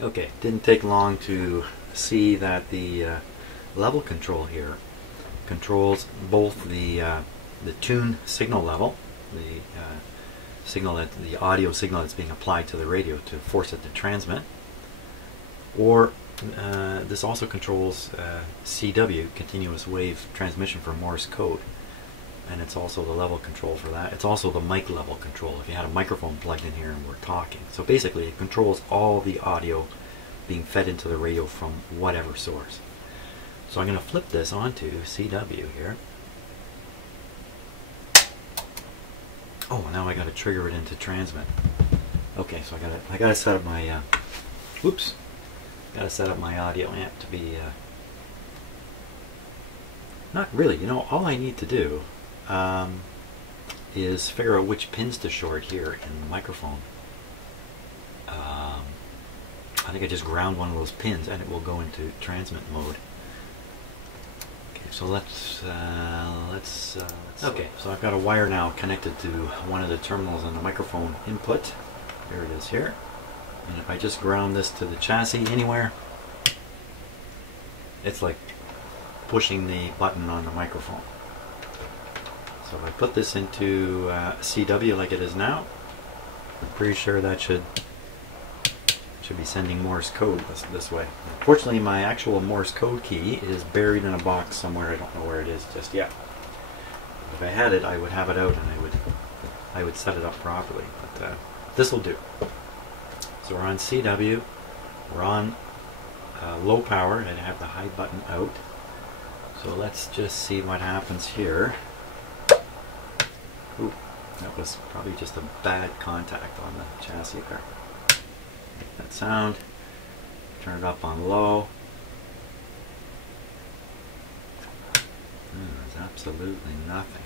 Okay, didn't take long to see that the level control here controls both the tune signal level, the the audio signal that's being applied to the radio to force it to transmit, or this also controls CW, continuous wave transmission for Morse code, and it's also the level control for that. It's also the mic level control if you had a microphone plugged in here and we're talking. So basically it controls all the audio being fed into the radio from whatever source. So I'm going to flip this onto CW here. Oh, now I got to trigger it into transmit. Okay, so I got to set up my whoops. Got to set up my audio amp to be not really. You know, all I need to do is figure out which pins to short here in the microphone. I think I just ground one of those pins and it will go into transmit mode. Okay, so let's okay, so I've got a wire now connected to one of the terminals on the microphone input. There it is here. And if I just ground this to the chassis anywhere, it's like pushing the button on the microphone. So if I put this into CW like it is now, I'm pretty sure that should be sending Morse code this way. Unfortunately, my actual Morse code key is buried in a box somewhere. I don't know where it is just yet. If I had it, I would have it out and I would set it up properly. But this will do. So we're on CW. We're on low power, and I have the high button out. So let's just see what happens here. Ooh, that was probably just a bad contact on the chassis there. Make that sound. Turn it up on low. There's absolutely nothing.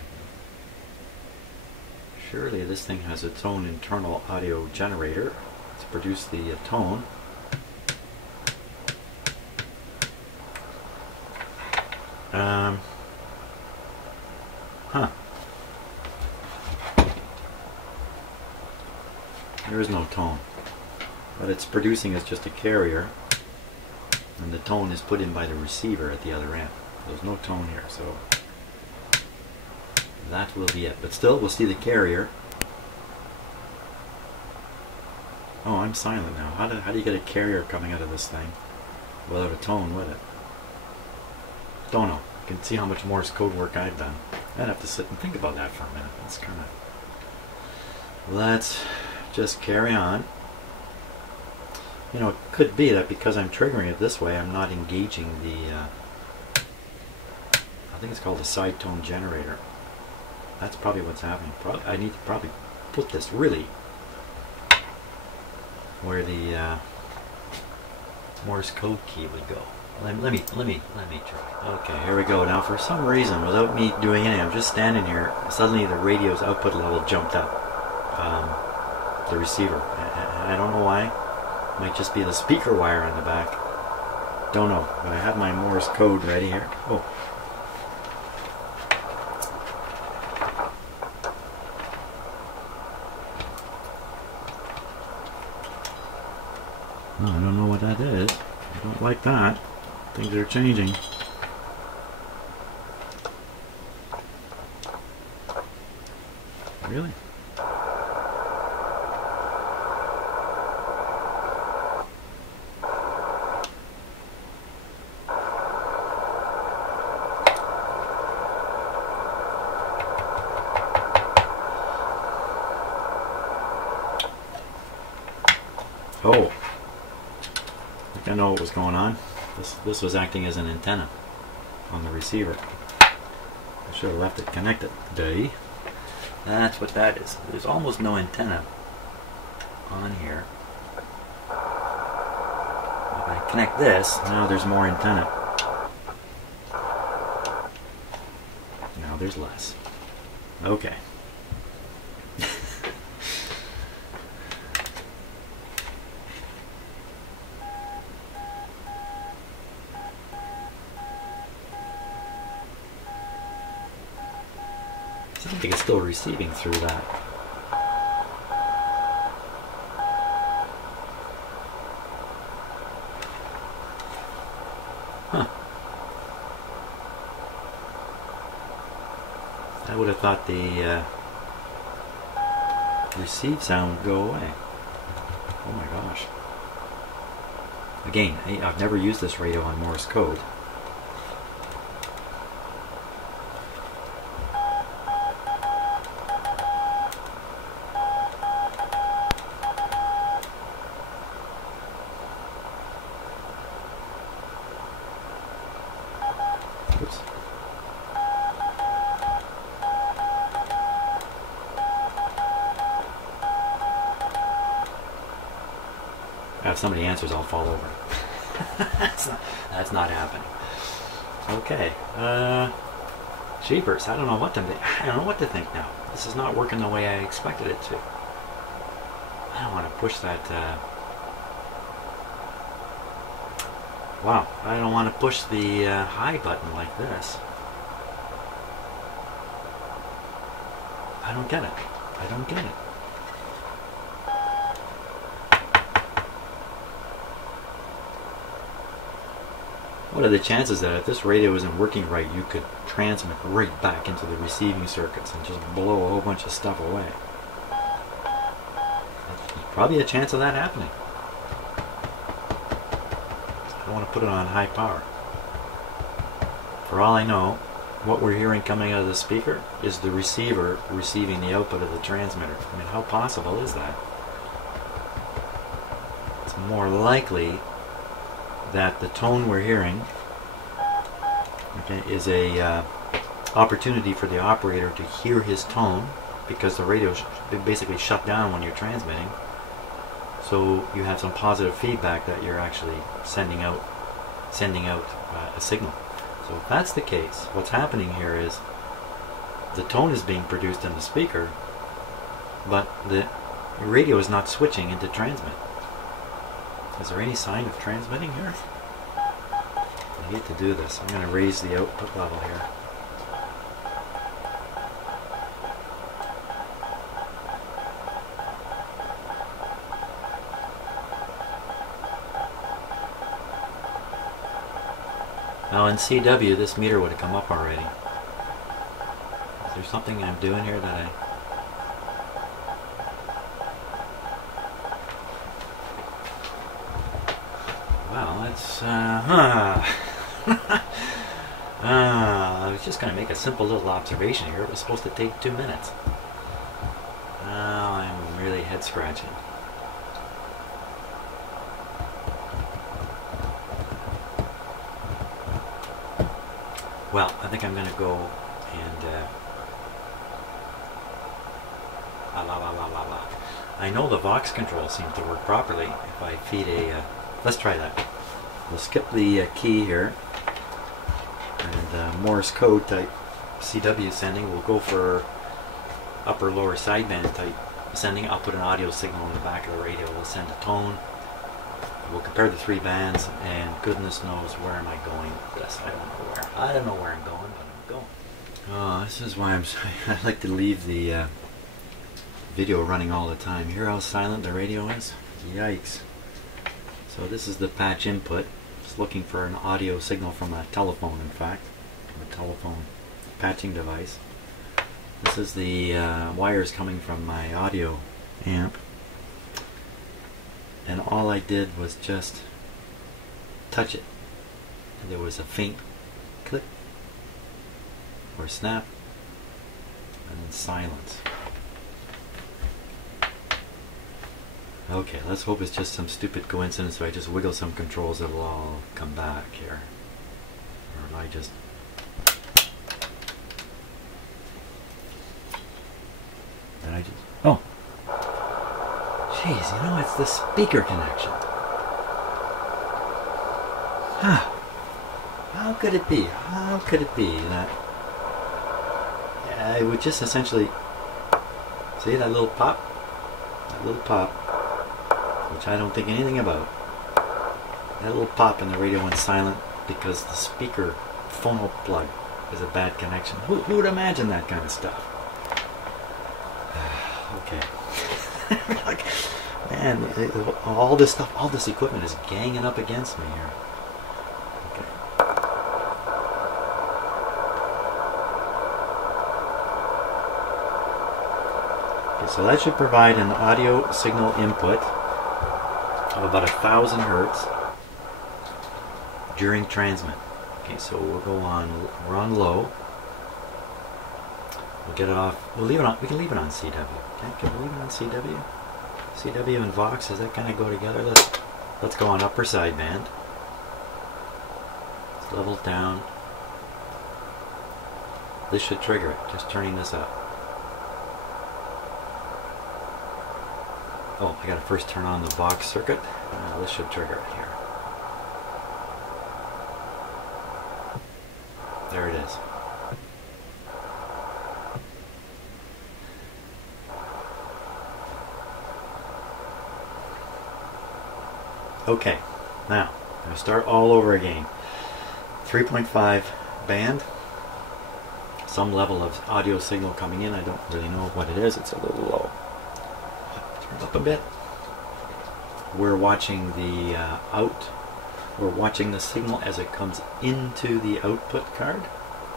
Surely this thing has its own internal audio generator to produce the tone. Huh. There is no tone. What it's producing is just a carrier, and the tone is put in by the receiver at the other end. There's no tone here, so that will be it. But still, we'll see the carrier. Oh, I'm silent now. How do you get a carrier coming out of this thing without a tone with it? Don't know. You can see how much Morse code work I've done. I'd have to sit and think about that for a minute. That's kind of... Let's just carry on. You know, it could be that because I'm triggering it this way, I'm not engaging the, I think it's called a side tone generator. That's probably what's happening. I need to probably put this really where the Morse code key would go. Let me try. Okay, here we go. Now, for some reason, without me doing anything, I'm just standing here. Suddenly, the radio's output level jumped up. The receiver. I don't know why. Might just be the speaker wire on the back. Don't know. But I have my Morse code ready here. Oh. Oh, I don't know what that is. I don't like that. Things are changing. Really? Oh, I think I know what was going on. This was acting as an antenna on the receiver. I should have left it connected. That's what that is. There's almost no antenna on here. If I connect this, now there's more antenna. Now there's less. Okay. I think it's still receiving through that. Huh. I would have thought the receive sound would go away. Oh my gosh. Again, I've never used this radio on Morse code. Oops. If somebody answers, I'll fall over. that's not happening. Okay. Jeepers, I don't know what to think now. This is not working the way I expected it to. I don't want to push that. Wow, I don't want to push the high button like this. I don't get it. I don't get it. What are the chances that if this radio isn't working right, you could transmit right back into the receiving circuits and just blow a whole bunch of stuff away? There's probably a chance of that happening. I don't want to put it on high power. For all I know, what we're hearing coming out of the speaker is the receiver receiving the output of the transmitter. I mean, how possible is that? It's more likely that the tone we're hearing, okay, is a opportunity for the operator to hear his tone, because the radio basically shut down when you're transmitting. So you have some positive feedback that you're actually sending out a signal. So if that's the case, what's happening here is the tone is being produced in the speaker, but the radio is not switching into transmit. Is there any sign of transmitting here? I hate to do this. I'm going to raise the output level here. Now in CW, this meter would have come up already. Is there something I'm doing here that I... Well, that's, I was just going to make a simple little observation here. It was supposed to take 2 minutes. Now I'm really head scratching. Well, I think I'm going to go and I know the Vox control seems to work properly if I feed a... let's try that. We'll skip the key here, and Morse code type CW sending. We'll go for upper lower sideband type sending. I'll put an audio signal in the back of the radio. We'll send a tone. We'll compare the 3 bands, and goodness knows where am I going with this. I don't know where. I don't know where I'm going, but I'm going. Oh, this is why I like to leave the video running all the time. Hear how silent the radio is? Yikes. So this is the patch input. It's looking for an audio signal from a telephone, in fact. From a telephone patching device. This is the wires coming from my audio amp. And all I did was just touch it. And there was a faint click or snap, and then silence. Okay, let's hope it's just some stupid coincidence. So I just wiggle some controls, it'll all come back here. Or I just... And I just... Oh! Jeez, you know, it's the speaker connection. Huh. How could it be? How could it be that... I would just essentially... See that little pop? That little pop, which I don't think anything about. That little pop and the radio went silent because the speaker phono plug is a bad connection. Who would imagine that kind of stuff? Okay. Like, man, all this stuff, all this equipment is ganging up against me here. Okay. Okay, so that should provide an audio signal input of about 1,000 hertz during transmit. Okay, so we're on low. We'll get it off. We can leave it on CW. Okay, can we leave it on CW? CW and Vox, does that kind of go together? Let's go on upper sideband. Let's level it down. This should trigger it. Just turning this up. Oh, I gotta first turn on the Vox circuit. This should trigger it here. There it is. Okay, now I'm going to start all over again. 3.5 band, some level of audio signal coming in. I don't really know what it is. It's a little low. Turn up a bit. We're watching the We're watching the signal as it comes into the output card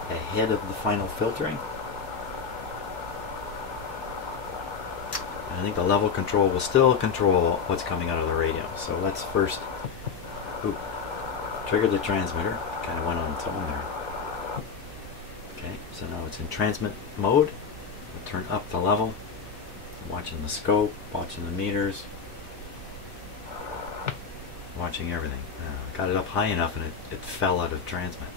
ahead of the final filtering. I think the level control will still control what's coming out of the radio. So let's first trigger the transmitter. Kind of went on its own there. Okay, so now it's in transmit mode. We'll turn up the level. Watching the scope, watching the meters, watching everything. Got it up high enough and it fell out of transmit.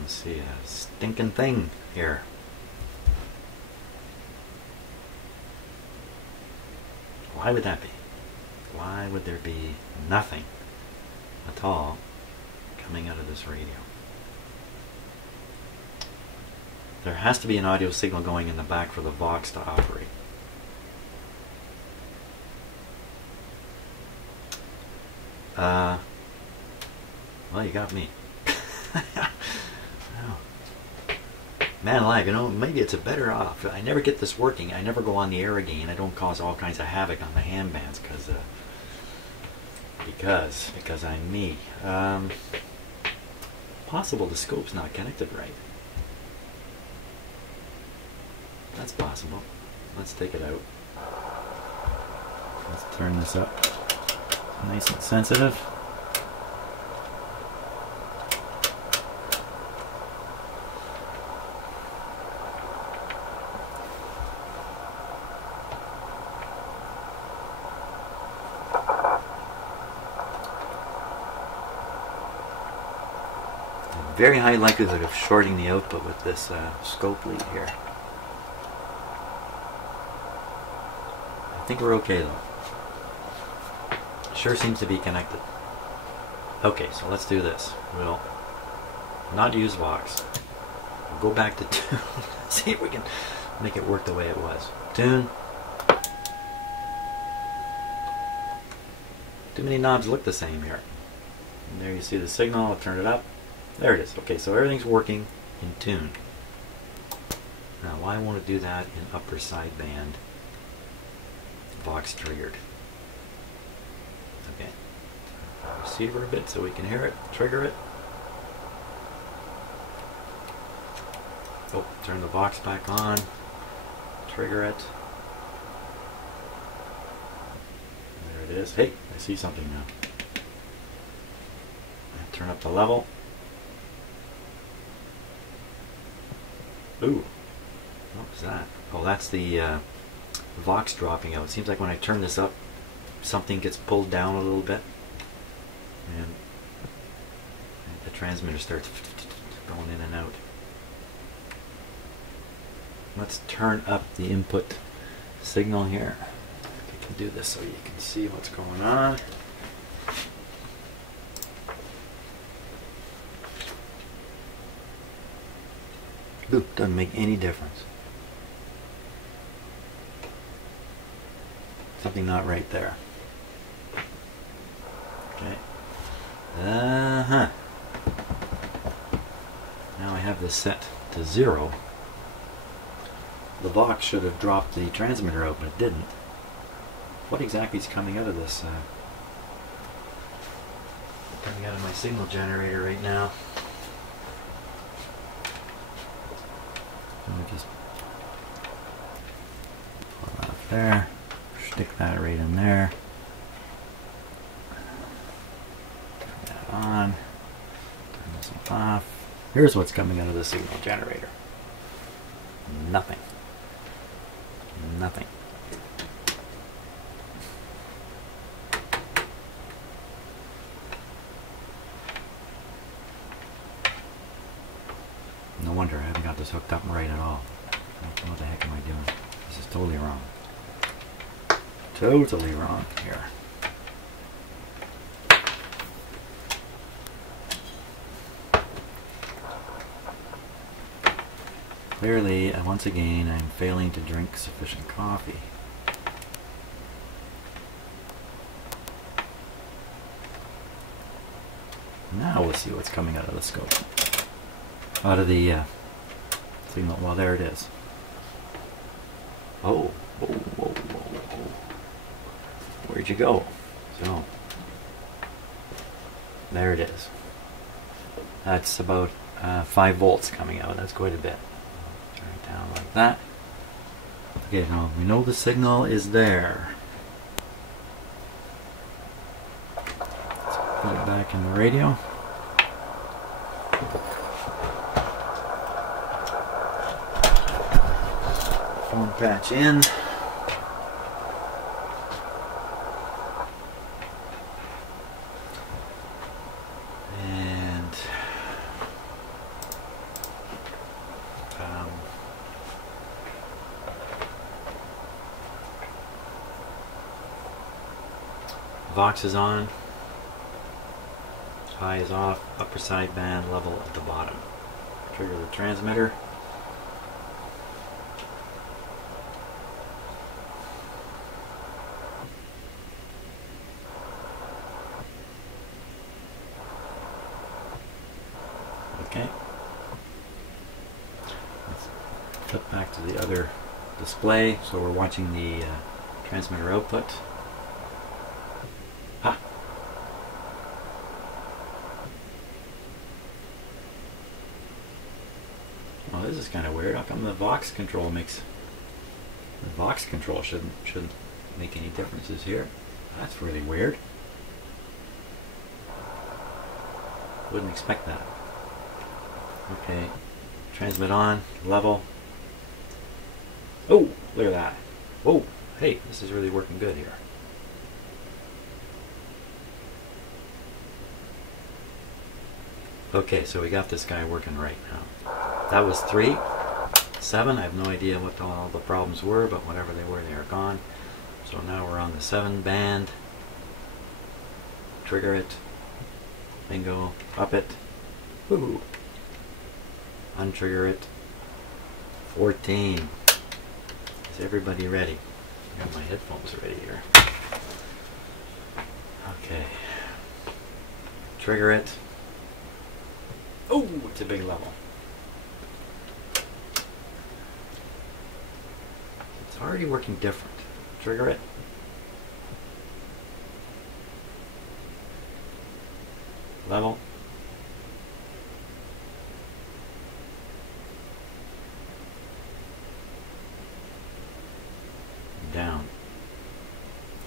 Let's see, a stinking thing here. Why would that be? Why would there be nothing at all coming out of this radio? There has to be an audio signal going in the back for the Vox to operate. Well, you got me. Man alive, you know, maybe it's a better off. I never get this working. I never go on the air again. I don't cause all kinds of havoc on the ham bands because I'm me. Possible the scope's not connected right. That's possible. Let's take it out. Let's turn this up. Nice and sensitive. Very high likelihood of shorting the output with this scope lead here. I think we're okay though. Sure seems to be connected. Okay, so let's do this. We'll not use Vox. We'll go back to tune. See if we can make it work the way it was. Tune. Too many knobs look the same here. And there you see the signal. I'll turn it up. There it is. Okay, so everything's working in tune. Now, why won't it do that in upper sideband? Vox triggered. Okay. Receiver a bit so we can hear it. Trigger it. Oh, turn the Vox back on. Trigger it. There it is. Hey, I see something now. Turn up the level. Ooh, what was that? Oh, that's the Vox dropping out. It seems like when I turn this up, something gets pulled down a little bit, and the transmitter starts going in and out. Let's turn up the input signal here. I can do this so you can see what's going on. Ooh, doesn't make any difference. Something not right there. Okay. Now I have this set to 0. The Vox should have dropped the transmitter out, but it didn't. What exactly is coming out of this? Coming out of my signal generator right now. me just pull that off there, stick that right in there, turn that on, turn this off. Here's what's coming out of the signal generator. Nothing. Nothing. No wonder I haven't got this hooked up right at all. What the heck am I doing? This is totally wrong. Totally wrong here. Clearly, once again, I'm failing to drink sufficient coffee. Now we'll see what's coming out of the scope. Out of the signal. Well, there it is. Oh, whoa, whoa, whoa, whoa. Where'd you go? So, there it is. That's about 5 volts coming out. That's quite a bit. Turn it down like that. Okay, now we know the signal is there. Let's put it back in the radio. Phone patch in. And Vox is on. High is off. Upper side band level at the bottom. Trigger the transmitter. Okay. Let's flip back to the other display. So we're watching the transmitter output. Ha! Well, this is kind of weird. How come the Vox control shouldn't make any differences here? That's really weird. Wouldn't expect that. Okay, transmit on, level. Oh, look at that. Whoa, hey, this is really working good here. Okay, so we got this guy working right now. That was 3. 7, I have no idea what all the problems were, but whatever they were, they are gone. So now we're on the 7 band. Trigger it. Bingo. Up it. Woohoo. Untrigger it. 14. Is everybody ready? I got my headphones ready here. Okay. Trigger it. Oh, it's a big level. It's already working different. Trigger it. Level. Down.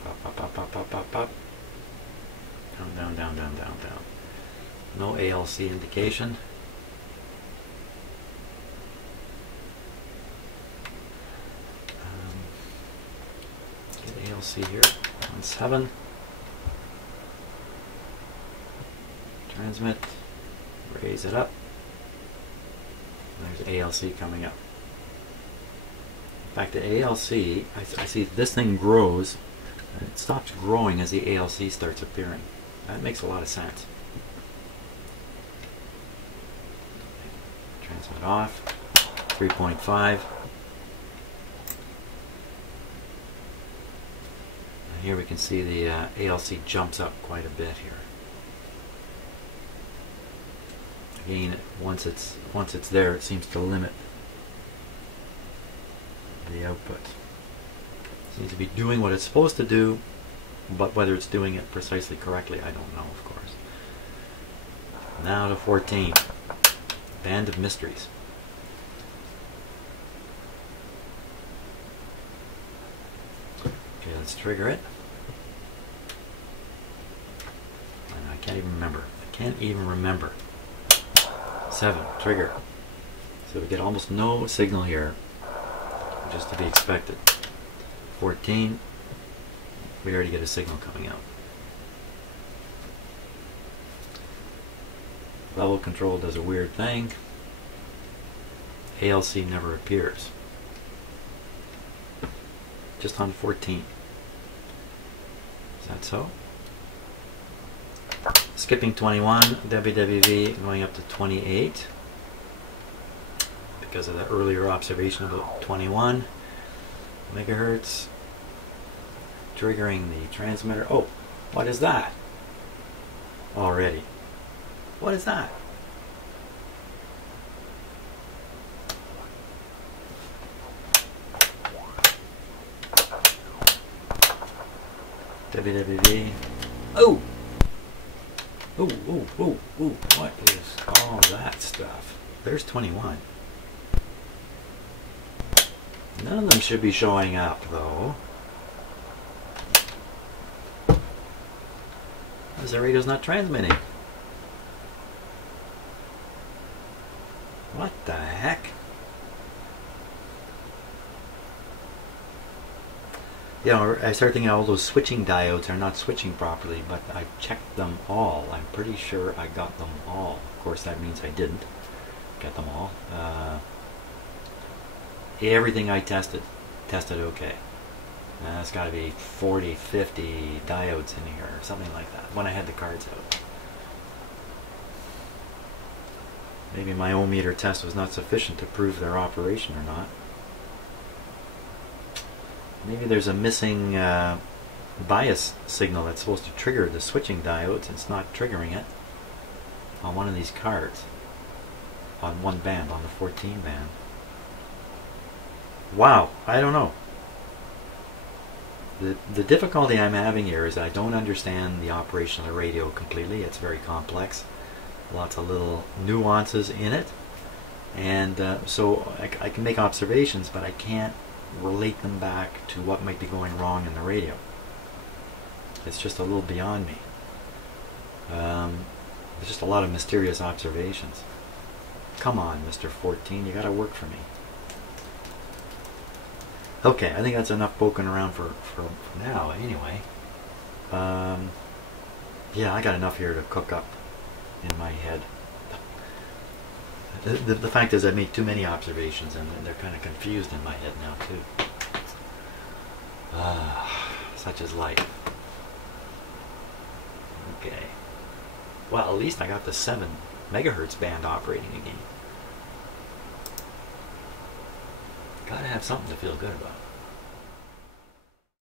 Up, up, up, up, up, up, up. Down, down, down, down, down, down. No ALC indication. Get ALC here on 7. Transmit. Raise it up. There's ALC coming up. In fact, the ALC, I see this thing grows, and it stops growing as the ALC starts appearing. That makes a lot of sense. Transmit off. 3.5. Here we can see the ALC jumps up quite a bit here. Again, once it's there, it seems to limit the output. It seems to be doing what it's supposed to do, but whether it's doing it precisely correctly, I don't know, of course. Now to 14. Band of Mysteries. Let's trigger it. And I can't even remember. 7, trigger. So we get almost no signal here, which is to be expected. 14, we already get a signal coming out. Level control does a weird thing. ALC never appears. Just on 14. Is that so? Skipping 21, WWV going up to 28 because of the earlier observation about 21 megahertz. Triggering the transmitter. Oh, what is that? Already. What is that? WWV. Oh! Ooh, ooh, ooh, ooh. What is all that stuff? There's 21. None of them should be showing up, though. Because the radio's not transmitting. What the heck? You know, I started thinking all those switching diodes are not switching properly, but I checked them all. I'm pretty sure I got them all. Of course, that means I didn't get them all. Everything I tested okay. That's got to be 40, 50 diodes in here, or something like that, when I had the cards out. Maybe my ohm meter test was not sufficient to prove their operation or not. Maybe there's a missing bias signal that's supposed to trigger the switching diodes. It's not triggering it on one of these cards. On one band, on the 14 band. Wow, I don't know. The difficulty I'm having here is I don't understand the operation of the radio completely. It's very complex. Lots of little nuances in it. And so I can make observations, but I can't relate them back to what might be going wrong in the radio. It's just a little beyond me. There's just a lot of mysterious observations. Come on, Mr. 14, you gotta work for me. Okay, I think that's enough poking around for now, anyway. Yeah, I got enough here to cook up in my head. The fact is I made too many observations and they're kind of confused in my head now, too. Such is life. Okay. Well, at least I got the 7 megahertz band operating again. Gotta have something to feel good about.